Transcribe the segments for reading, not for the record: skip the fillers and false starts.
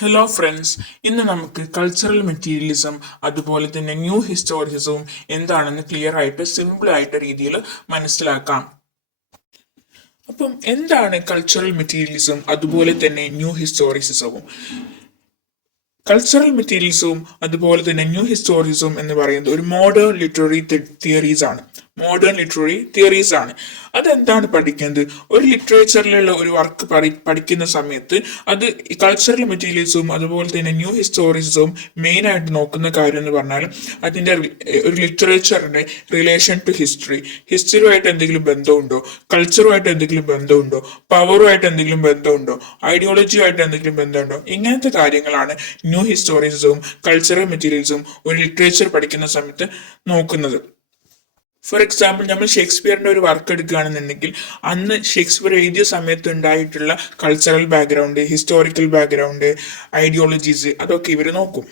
Hello friends, ഇന്ന് നമുക്ക് cultural materialism അതുപോലെ തന്നെ ന്യൂ ഹിസ്റ്റോറിസിസവും എന്താണെന്ന് ക്ലിയർ ആയിട്ട് സിമ്പിൾ ആയിട്ട് രീതിയിൽ മനസ്സിലാക്കാം. അപ്പം എന്താണ് കൾച്ചറൽ മെറ്റീരിയലിസം അതുപോലെ തന്നെ ന്യൂ ഹിസ്റ്റോറിസിസവും? കൾച്ചറൽ മെറ്റീരിയൽസും അതുപോലെ തന്നെ ന്യൂ ഹിസ്റ്റോറിസം എന്ന് പറയുന്നത് ഒരു മോഡേൺ ലിറ്റററി തിയറീസ് ആണ്. അതെന്താണ് പഠിക്കുന്നത്? ഒരു ലിറ്ററേച്ചറിലുള്ള ഒരു വർക്ക് പഠിക്കുന്ന സമയത്ത് അത് കൾച്ചറൽ മെറ്റീരിയൽസും അതുപോലെ തന്നെ ന്യൂ ഹിസ്റ്റോറിസവും മെയിൻ ആയിട്ട് നോക്കുന്ന കാര്യം എന്ന് പറഞ്ഞാൽ അതിന്റെ ഒരു ലിറ്ററേച്ചറിന്റെ റിലേഷൻ ടു ഹിസ്റ്ററിയുമായിട്ട് എന്തെങ്കിലും ബന്ധമുണ്ടോ, കൾച്ചറുമായിട്ട് എന്തെങ്കിലും ബന്ധമുണ്ടോ, പവറുമായിട്ട് എന്തെങ്കിലും ബന്ധമുണ്ടോ, ഐഡിയോളജിയുമായിട്ട് എന്തെങ്കിലും ബന്ധമുണ്ടോ, ഇങ്ങനത്തെ കാര്യങ്ങളാണ് ന്യൂ ഹിസ്റ്റോറിസവും കൾച്ചറൽ മെറ്റീരിയൽസും ഒരു ലിറ്ററേച്ചർ പഠിക്കുന്ന സമയത്ത് നോക്കുന്നത്. ഫോർ എക്സാമ്പിൾ, നമ്മൾ ഷേക്സ്പിയറിന്റെ ഒരു വർക്ക് എടുക്കുകയാണെന്നുണ്ടെങ്കിൽ അന്ന് ഷേക്സ്പിയർ എഴുതിയ സമയത്ത് ഉണ്ടായിട്ടുള്ള cultural background, historical background, ideologies അതൊക്കെ ഇവർ നോക്കും.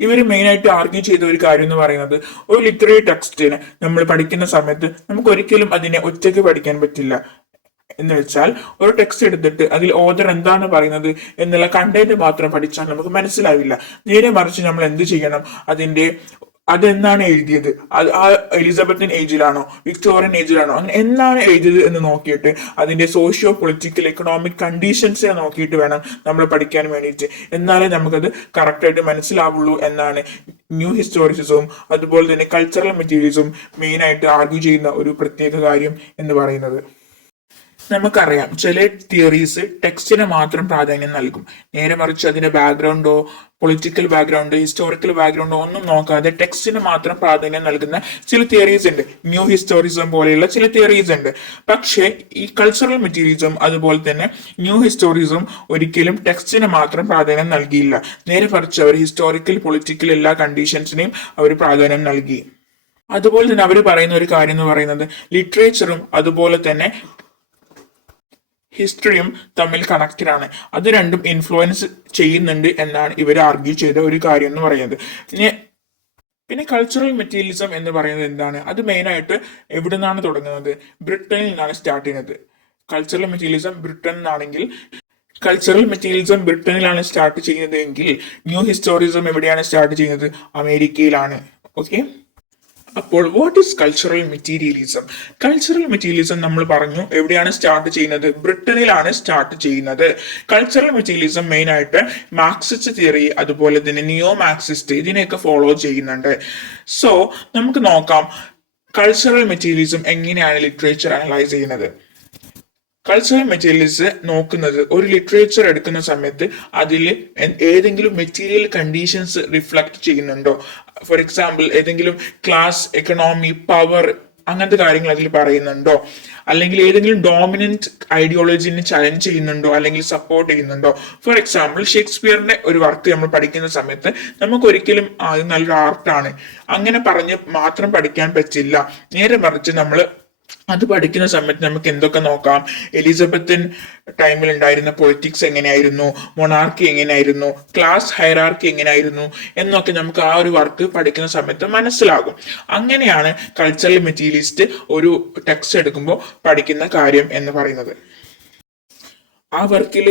ഇവർ മെയിനായിട്ട് ആർഗ്യൂ ചെയ്ത ഒരു കാര്യം എന്ന് പറയുന്നത് ഒരു ലിറ്റററി ടെക്സ്റ്റിനെ നമ്മൾ പഠിക്കുന്ന സമയത്ത് നമുക്ക് ഒരിക്കലും അതിനെ ഒറ്റയ്ക്ക് പഠിക്കാൻ പറ്റില്ല. എന്ന് വെച്ചാൽ ഒരു ടെക്സ്റ്റ് എടുത്തിട്ട് അതിൽ ഓതർ എന്താണ് പറയുന്നത് എന്നുള്ള കണ്ടന്റ് മാത്രം പഠിച്ചാൽ നമുക്ക് മനസ്സിലാവില്ല. നേരെ മറിച്ച് നമ്മൾ എന്ത് ചെയ്യണം, അതെന്നാണ് എഴുതിയത്, അത് ആ എലിസബത്തൻ ഏജിലാണോ വിക്ടോറിയൻ ഏജിലാണോ അങ്ങനെ എന്നാണ് എഴുതിയത് എന്ന് നോക്കിയിട്ട് അതിന്റെ സോഷ്യോ പൊളിറ്റിക്കൽ എക്കണോമിക് കണ്ടീഷൻസിനെ നോക്കിയിട്ട് വേണം നമ്മൾ പഠിക്കാൻ വേണ്ടിയിട്ട്. എന്നാലേ നമുക്കത് കറക്റ്റായിട്ട് മനസ്സിലാവുള്ളൂ എന്നാണ് ന്യൂ ഹിസ്റ്റോറിസിസവും അതുപോലെ തന്നെ കൾച്ചറൽ മെറ്റീരിയൽസും മെയിനായിട്ട് ആർഗ്യൂ ചെയ്യുന്ന ഒരു പ്രത്യേക കാര്യം എന്ന് പറയുന്നത്. നമുക്കറിയാം ചില തിയറീസ് ടെക്സ്റ്റിന് മാത്രം പ്രാധാന്യം നൽകും. നേരെ മറിച്ച് അതിന്റെ ബാക്ക്ഗ്രൗണ്ടോ പൊളിറ്റിക്കൽ ബാക്ക്ഗ്രൗണ്ട്, ഹിസ്റ്റോറിക്കൽ ബാക്ക്ഗ്രൗണ്ടോ ഒന്നും നോക്കാതെ ടെക്സ്റ്റിന് മാത്രം പ്രാധാന്യം നൽകുന്ന ചില തിയറീസ് ഉണ്ട്. ന്യൂ ഹിസ്റ്റോറിസം പോലെയുള്ള ചില തിയറീസ് ഉണ്ട്. പക്ഷേ ഈ കൾച്ചറൽ മെറ്റീരിയലിസം അതുപോലെ തന്നെ ന്യൂ ഹിസ്റ്റോറിസം ഒരിക്കലും ടെക്സ്റ്റിന് മാത്രം പ്രാധാന്യം നൽകിയില്ല. നേരെ മറിച്ച് അവർ ഹിസ്റ്റോറിക്കൽ പൊളിറ്റിക്കൽ എല്ലാ കണ്ടീഷൻസിനെയും അവർ പ്രാധാന്യം നൽകി. അതുപോലെ തന്നെ അവർ പറയുന്ന ഒരു കാര്യം എന്ന് പറയുന്നത് ലിറ്ററേച്ചറും അതുപോലെ തന്നെ ഹിസ്റ്ററിയും തമ്മിൽ കണക്റ്റഡ് ആണ്. അത് രണ്ടും ഇൻഫ്ലുവൻസ് ചെയ്യുന്നുണ്ട് എന്നാണ് ഇവർ ആർഗ്യൂ ചെയ്ത ഒരു കാര്യം എന്ന് പറയുന്നത്. പിന്നെ കൾച്ചറൽ മെറ്റീരിയലിസം എന്ന് പറയുന്നത് എന്താണ്? അത് മെയിനായിട്ട് എവിടെ നിന്നാണ് തുടങ്ങുന്നത്? ബ്രിട്ടനിൽ നിന്നാണ് സ്റ്റാർട്ട് ചെയ്യുന്നത്. കൾച്ചറൽ മെറ്റീരിയലിസം ബ്രിട്ടനിലാണ് സ്റ്റാർട്ട് ചെയ്യുന്നതെങ്കിൽ ന്യൂ ഹിസ്റ്റോറിസം എവിടെയാണ് സ്റ്റാർട്ട് ചെയ്യുന്നത്? അമേരിക്കയിലാണ്. ഓക്കെ, അപ്പോൾ what is cultural materialism? Cultural materialism നമ്മൾ പറഞ്ഞു എവിടെയാണ് സ്റ്റാർട്ട് ചെയ്യുന്നത്? ബ്രിട്ടനിലാണ് സ്റ്റാർട്ട് ചെയ്യുന്നത്. കൾച്ചറൽ മെറ്റീരിയലിസം മെയിൻ ആയിട്ട് മാർക്സിസ്റ്റ് തിയറി അതുപോലെ തന്നെ നിയോ മാർക്സിസ്റ്റ് ഇതിനെയൊക്കെ ഫോളോ ചെയ്യുന്നുണ്ട്. സോ നമുക്ക് നോക്കാം കൾച്ചറൽ മെറ്റീരിയലിസം എങ്ങനെയാണ് ലിറ്ററേച്ചർ അനലൈസ് ചെയ്യുന്നത്. കൾച്ചറൽ മെറ്റീരിയൽസ് നോക്കുന്നത് ഒരു ലിറ്ററേച്ചർ എടുക്കുന്ന സമയത്ത് അതിൽ ഏതെങ്കിലും മെറ്റീരിയൽ കണ്ടീഷൻസ് റിഫ്ലക്ട് ചെയ്യുന്നുണ്ടോ. ഫോർ എക്സാമ്പിൾ, ഏതെങ്കിലും ക്ലാസ്, എക്കണോമി, പവർ അങ്ങനത്തെ കാര്യങ്ങൾ അതിൽ പറയുന്നുണ്ടോ, അല്ലെങ്കിൽ ഏതെങ്കിലും ഡോമിനന്റ് ഐഡിയോളജിനെ ചലഞ്ച് ചെയ്യുന്നുണ്ടോ അല്ലെങ്കിൽ സപ്പോർട്ട് ചെയ്യുന്നുണ്ടോ. ഫോർ എക്സാമ്പിൾ, ഷേക്സ്പിയറിന്റെ ഒരു വർക്ക് നമ്മൾ പഠിക്കുന്ന സമയത്ത് നമുക്ക് ഒരിക്കലും അത് നല്ലൊരു ആർട്ടാണ് അങ്ങനെ പറഞ്ഞ് മാത്രം പഠിക്കാൻ പറ്റില്ല. നേരെ മറിച്ച് നമ്മൾ അത് പഠിക്കുന്ന സമയത്ത് നമുക്ക് എന്തൊക്കെ നോക്കാം? എലിസബത്തൻ ടൈമിൽ ഉണ്ടായിരുന്ന പൊളിറ്റിക്സ് എങ്ങനെയായിരുന്നു, മൊണാർക്കി എങ്ങനെയായിരുന്നു, ക്ലാസ് ഹൈറാർക്കി എങ്ങനെയായിരുന്നു എന്നൊക്കെ നമുക്ക് ആ ഒരു വർക്ക് പഠിക്കുന്ന സമയത്ത് മനസ്സിലാകും. അങ്ങനെയാണ് കൾച്ചറൽ മെറ്റീരിയലിസ്റ്റ് ഒരു ടെക്സ്റ്റ് എടുക്കുമ്പോൾ പഠിക്കുന്ന കാര്യം എന്ന് പറയുന്നത്. ആ വർക്കിൽ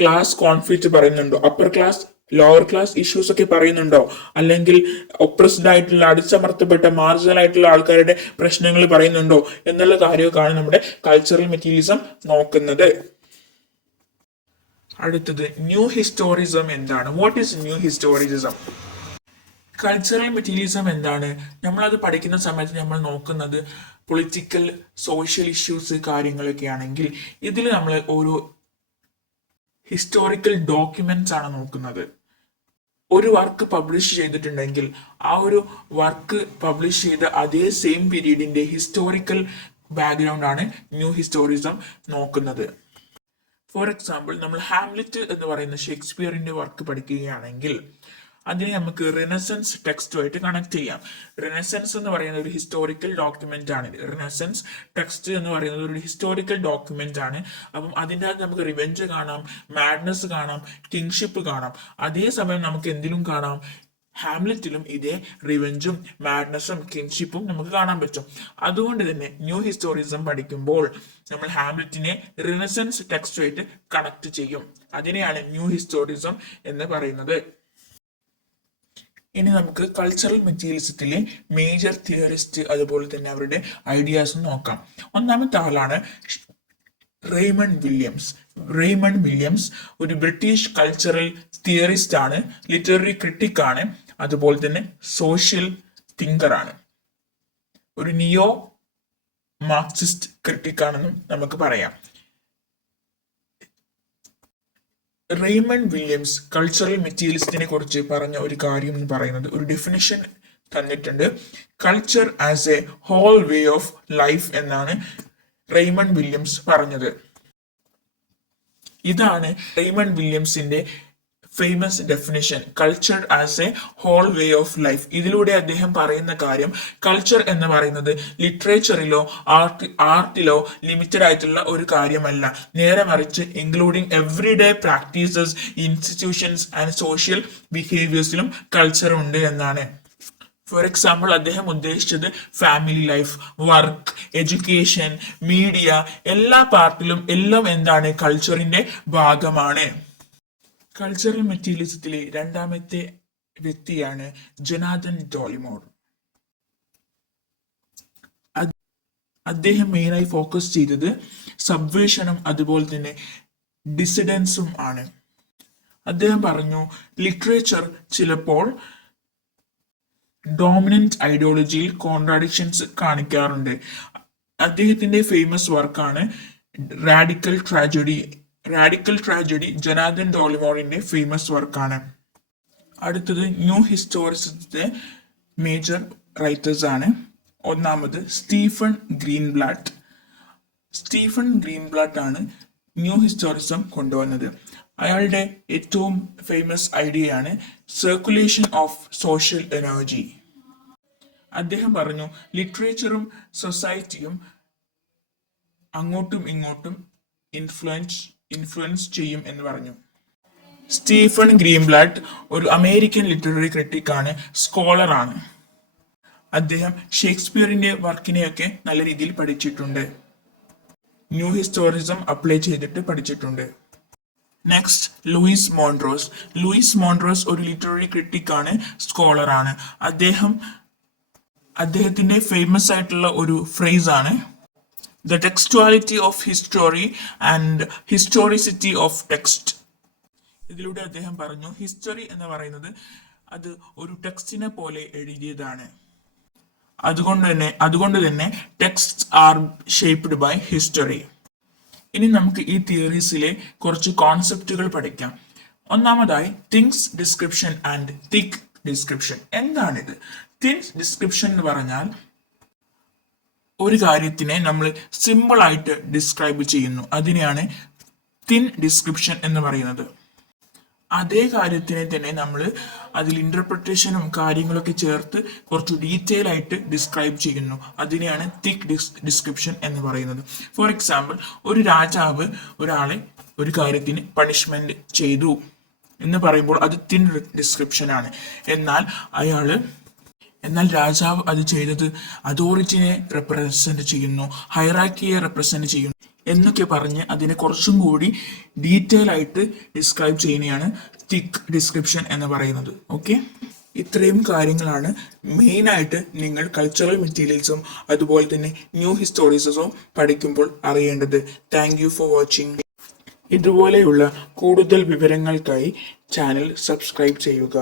ക്ലാസ് കോൺഫ്ലിക്റ്റ് പറയുന്നുണ്ടോ, upper class lower class issues ഒക്കെ പറയുന്നുണ്ടോ, അല്ലെങ്കിൽ ഒപ്രസ്ഡ് ആയിട്ടുള്ള അടിച്ചമർത്തപ്പെട്ട മാർജിനൽ ആയിട്ടുള്ള ആൾക്കാരുടെ പ്രശ്നങ്ങൾ പറയുന്നുണ്ടോ എന്നുള്ള കാര്യമൊക്കെയാണ് നമ്മുടെ കൾച്ചറൽ മെറ്റീരിയലിസം നോക്കുന്നത്. അടുത്തത് ന്യൂ ഹിസ്റ്റോറിസം എന്താണ്? What is new historicism? Cultural materialism എന്താണ്? നമ്മളത് പഠിക്കുന്ന സമയത്ത് നമ്മൾ നോക്കുന്നത് പൊളിറ്റിക്കൽ സോഷ്യൽ ഇഷ്യൂസ് കാര്യങ്ങളൊക്കെ ആണെങ്കിൽ ഇതിൽ നമ്മൾ ഓരോ ഹിസ്റ്റോറിക്കൽ ഡോക്യുമെന്റ്സ് ആണ് നോക്കുന്നത്. ഒരു വർക്ക് പബ്ലിഷ് ചെയ്തിട്ടുണ്ടെങ്കിൽ ആ ഒരു വർക്ക് പബ്ലിഷ് ചെയ്ത അതേ സെയിം പീരീഡിന്റെ ഹിസ്റ്റോറിക്കൽ ബാക്ക്ഗ്രൗണ്ട് ആണ് ന്യൂ ഹിസ്റ്റോറിസം നോക്കുന്നത്. ഫോർ എക്സാമ്പിൾ, നമ്മൾ ഹാംലെറ്റ് എന്ന് പറയുന്ന ഷേക്സ്പിയറിന്റെ വർക്ക് പഠിക്കുകയാണെങ്കിൽ അതിനെ നമുക്ക് റിനസൻസ് ടെക്സ്റ്റുമായിട്ട് കണക്ട് ചെയ്യാം. റിനസൻസ് എന്ന് പറയുന്ന ഒരു ഹിസ്റ്റോറിക്കൽ ഡോക്യുമെന്റ് ആണ്. റിനസൻസ് ടെക്സ്റ്റ് എന്ന് പറയുന്നത് ഒരു ഹിസ്റ്റോറിക്കൽ ഡോക്യുമെന്റ് ആണ്. അപ്പം അതിൻ്റെ അകത്ത് നമുക്ക് റിവെഞ്ച് കാണാം, മാഡ്നസ് കാണാം, കിങ്ഷിപ്പ് കാണാം. അതേസമയം നമുക്ക് എന്തിലും കാണാം ഹാംലെറ്റിലും ഇതേ റിവെഞ്ചും മാഡ്നസും കിൻഷിപ്പും നമുക്ക് കാണാൻ പറ്റും. അതുകൊണ്ട് തന്നെ ന്യൂ ഹിസ്റ്റോറിസം പഠിക്കുമ്പോൾ നമ്മൾ ഹാംലെറ്റിനെ റിനസൻസ് ടെക്സ്റ്റുമായിട്ട് കണക്ട് ചെയ്യും. അതിനെയാണ് ന്യൂ ഹിസ്റ്റോറിസം എന്ന് പറയുന്നത്. ഇനി നമുക്ക് കൾച്ചറൽ മെറ്റീരിയലിസത്തിലെ മേജർ തിയറിസ്റ്റ് അതുപോലെ തന്നെ അവരുടെ ഐഡിയാസ് നോക്കാം. ഒന്നാമത്തെ ആളാണ് റെയ്മണ്ട് വില്യംസ്. റെയ്മണ്ട് വില്യംസ് ഒരു ബ്രിട്ടീഷ് കൾച്ചറൽ തിയറിസ്റ്റ് ആണ്, ലിറ്റററി ക്രിട്ടിക് ആണ്, അതുപോലെ തന്നെ സോഷ്യൽ തിങ്കർ ആണ്. ഒരു നിയോ മാർക്സിസ്റ്റ് ക്രിട്ടിക് ആണെന്നും നമുക്ക് പറയാം. റെയ്മണ്ട് വില്യംസ് കൾച്ചറൽ മെറ്റീരിയലിസത്തിനെ കുറിച്ച് പറഞ്ഞ ഒരു കാര്യം എന്ന് പറയുന്നത്, ഒരു ഡെഫിനിഷൻ തന്നിട്ടുണ്ട്. Culture as a whole way of life എന്നാണ് റെയ്മണ്ട് വില്യംസ് പറഞ്ഞത്. ഇതാണ് റെയ്മണ്ട് വില്യംസിന്റെ famous definition, culture as a whole way of life. ഇതിലൂടെ അദ്ദേഹം പറയുന്ന കാര്യം, കൾച്ചർ എന്ന് പറയുന്നത് ലിറ്ററേച്ചറിലോ ആർട്ടിലോ ലിമിറ്റഡ് ആയിട്ടുള്ള ഒരു കാര്യമല്ല, നേരെ മറിച്ച് including everyday practices, institutions and social ബിഹേവിയേഴ്സിലും കൾച്ചർ ഉണ്ട് എന്നാണ്. ഫോർ എക്സാമ്പിൾ, അദ്ദേഹം ഉദ്ദേശിച്ചത് family life, work, education, media, എല്ലാ പാർട്ടിലും എല്ലാം എന്താണ്, കൾച്ചറിന്റെ ഭാഗമാണ്. കൾച്ചറൽ മെറ്റീരിയലിസത്തിലെ രണ്ടാമത്തെ വ്യക്തിയാണ് ജൊനാഥൻ ഡോളിമോർ. അദ്ദേഹം മെയിനായി ഫോക്കസ് ചെയ്തത് സബ്വേഷനും അതുപോലെ തന്നെ ഡിസിഡൻസും ആണ്. അദ്ദേഹം പറഞ്ഞു, ലിറ്ററേച്ചർ ചിലപ്പോൾ ഡോമിനന്റ് ഐഡിയോളജിയിൽ കോൺട്രാഡിക്ഷൻസ് കാണിക്കാറുണ്ട്. അദ്ദേഹത്തിന്റെ ഫേമസ് വർക്കാണ് റാഡിക്കൽ ട്രാജഡി. ജൊനാഥൻ ഡോളിമോറിന്റെ ഫേമസ് വർക്കാണ്. അടുത്തത് ന്യൂ ഹിസ്റ്റോറിസത്തിന്റെ മേജർ റൈറ്റേഴ്സ് ആണ്. ഒന്നാമത് സ്റ്റീഫൻ ഗ്രീൻബ്ലാറ്റ് ആണ് ന്യൂ ഹിസ്റ്റോറിസം കൊണ്ടുവന്നത്. അയാളുടെ ഏറ്റവും ഫേമസ് ഐഡിയയാണ് സർക്കുലേഷൻ ഓഫ് സോഷ്യൽ എനർജി. അദ്ദേഹം പറഞ്ഞു, ലിറ്ററേച്ചറും സൊസൈറ്റിയും അങ്ങോട്ടും ഇങ്ങോട്ടും ഇൻഫ്ലുവൻസ് ചെയ്യും എന്ന് പറഞ്ഞു. സ്റ്റീഫൻ ഗ്രീൻബ്ലാറ്റ് ഒരു അമേരിക്കൻ ലിറ്റററി ക്രിട്ടിക് ആണ്, സ്കോളർ ആണ്. അദ്ദേഹം ഷേക്സ്പിയറിന്റെ വർക്കിനെയൊക്കെ നല്ല രീതിയിൽ പഠിച്ചിട്ടുണ്ട്, ന്യൂ ഹിസ്റ്റോറിസം അപ്ലൈ ചെയ്തിട്ട് പഠിച്ചിട്ടുണ്ട്. നെക്സ്റ്റ്, ലൂയിസ് മോൺട്രോസ് ഒരു ലിറ്റററി ക്രിട്ടിക് ആണ്, സ്കോളർ ആണ്. അദ്ദേഹത്തിന്റെ ഫേമസ് ആയിട്ടുള്ള ഒരു ഫ്രേസ് ആണ് the textuality of history and historicity of text. ഇതിലൂടെ അദ്ദേഹം പറഞ്ഞു, ഹിസ്റ്ററി എന്ന് പറയുന്നത് അത് ഒരു ടെക്സ്റ്റിനെ പോലെ എഴുതിയതാണ്, അതുകൊണ്ട് തന്നെ text are shaped by history. ഇനി നമുക്ക് ഈ തിയറീസിലെ കുറച്ച് കോൺസെപ്റ്റുകൾ പഠിക്കാം. ഒന്നാമതായി thin description and thick description. എന്താണിത്? തിങ്സ് ഡിസ്ക്രിപ്ഷൻ എന്ന് പറഞ്ഞാൽ ഒരു കാര്യത്തിനെ നമ്മൾ സിമ്പിൾ ആയിട്ട് ഡിസ്ക്രൈബ് ചെയ്യുന്നു, അതിനെയാണ് തിൻ ഡിസ്ക്രിപ്ഷൻ എന്ന് പറയുന്നത്. അതേ കാര്യത്തിനെ തന്നെ നമ്മൾ അതിൽ ഇന്റർപ്രിട്ടേഷനും കാര്യങ്ങളൊക്കെ ചേർത്ത് കുറച്ച് ഡീറ്റെയിൽ ആയിട്ട് ഡിസ്ക്രൈബ് ചെയ്യുന്നു, അതിനെയാണ് തിക്ക് ഡിസ്ക്രിപ്ഷൻ എന്ന് പറയുന്നത്. ഫോർ എക്സാമ്പിൾ, ഒരു രാജാവ് ഒരാളെ ഒരു കാര്യത്തിന് പണിഷ്മെന്റ് ചെയ്തു എന്ന് പറയുമ്പോൾ അത് തിൻ ഡിസ്ക്രിപ്ഷൻ ആണ്. എന്നാൽ രാജാവ് അത് ചെയ്തത് അതോറിറ്റിനെ റെപ്രസെന്റ് ചെയ്യുന്നു, ഹൈറാർക്കിയെ റെപ്രസെന്റ് ചെയ്യുന്നു എന്നൊക്കെ പറഞ്ഞ് അതിനെ കുറച്ചും കൂടി ഡീറ്റെയിൽ ആയിട്ട് ഡിസ്ക്രൈബ് ചെയ്യുന്നതാണ് തിക്ക് ഡിസ്ക്രിപ്ഷൻ എന്ന് പറയുന്നത്. ഓക്കെ, ഇത്രയും കാര്യങ്ങളാണ് മെയിനായിട്ട് നിങ്ങൾ കൾച്ചറൽ മെറ്റീരിയൽസും അതുപോലെ തന്നെ ന്യൂ ഹിസ്റ്റോറിസസും പഠിക്കുമ്പോൾ അറിയേണ്ടത്. Thank you for watching. ഇതുപോലെയുള്ള കൂടുതൽ വിവരങ്ങൾക്കായി ചാനൽ സബ്സ്ക്രൈബ് ചെയ്യുക.